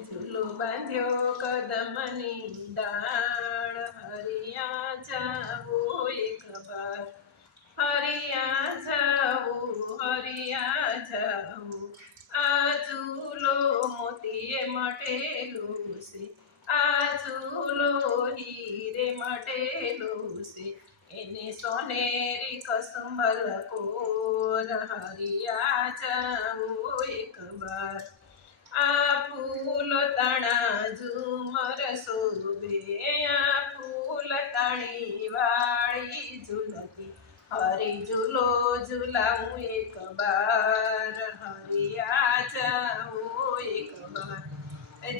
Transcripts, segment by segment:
ઝૂલો બાંધ્યો કદમની ડાળ, હરિયા જાવું એક વાર, હરિયા જાવું. આ ઝૂલો મોતીએ મટેલો છે, આ ઝૂલો હીરે મટેલો છે, એને સોનેરી કસુંબલ કોર, હરિયા જાવું એક વાર. આ ફૂલ તણા ઝુમર શોભે, આ ફૂલ તણી વાળી ઝૂલતી, હરી ઝૂલો ઝૂલાવું એક બાર, હરિયા જાવું એક બાર.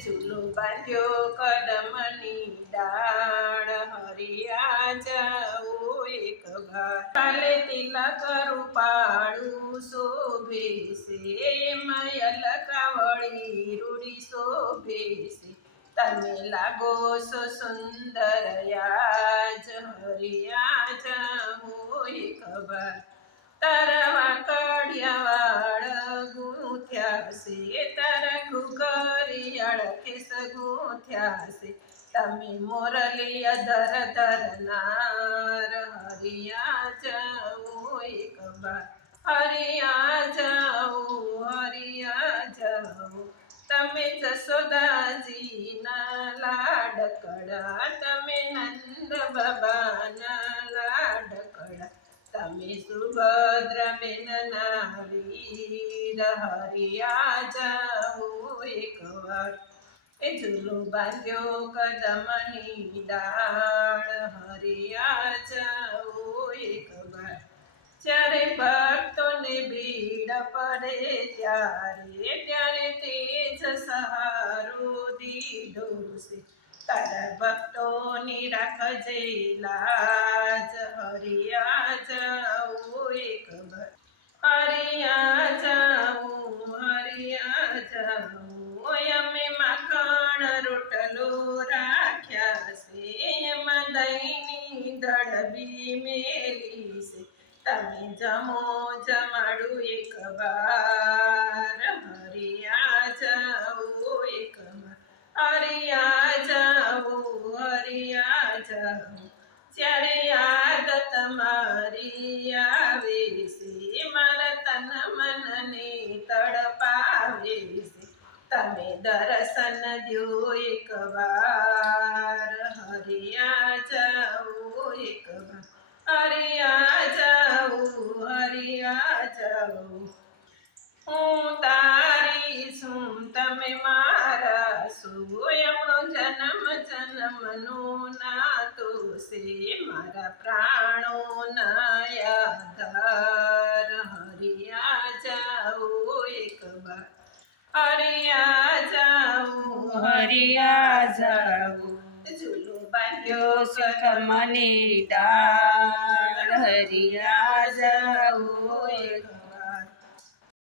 ઝૂલો બાંધ્યો કદમની ડાળ, હરિયા જાવું એક બાર. કાલે તિલક રૂપાળું શોભે છે, એમાં અલકાવળી રૂડી શોભે છે, તમે લાગો છો સુંદર આજ, હરિયા જાવું એક બાર. તારા કડિયાવાળ ગૂંથ્યા છે, તારા ઘૂઘરિયાળ ખેસ ગૂંથ્યા છે, તમે મોરલી અધર ધરનાર, હરિયા જાવું એક બાર, હરિયા જાવું. તમે જશોદાજીના લાડકડા, તમે નંદ બાબાના લાડકડા, તમે સુભદ્રા બેનના વીર, હરિયા જાવું એક વાર. ઝૂલો બાંધ્યો કદમની ડાળ, હરિયા જાવું એક વાર. જ્યારે ભક્તોને ભીડ પડે ત્યારે તેજ સહારો દીધો છે, તારા ભક્તોની રાખજે લાજ, હરિયા જાવું એક વાર, હરિયા જાવું. અમે માખણ રોટલો રાખ્યા છે, એમાં દહીંની દળબી મેલી છે, તમે જમો જમાડું એક વાર, હરિયા જાવું એક વાર, હરિયા જાવું. જ્યારે યાદ તમારી આવે છે, મારા તન મનને તડપાવે છે, તમે દર્શન દ્યો એક વાર, હરિયા જાવું એક વાર, હરિયા જાવું. હું તારી છું તમે મારા છો, એમનો જન્મનો નાતો છે, મારા પ્રાણોના આધાર, હરિયા જાવું એક વાર, હરિયા જાવું. ઝૂલો બાંધ્યો કદમની ડાળ, હરિયા જાવું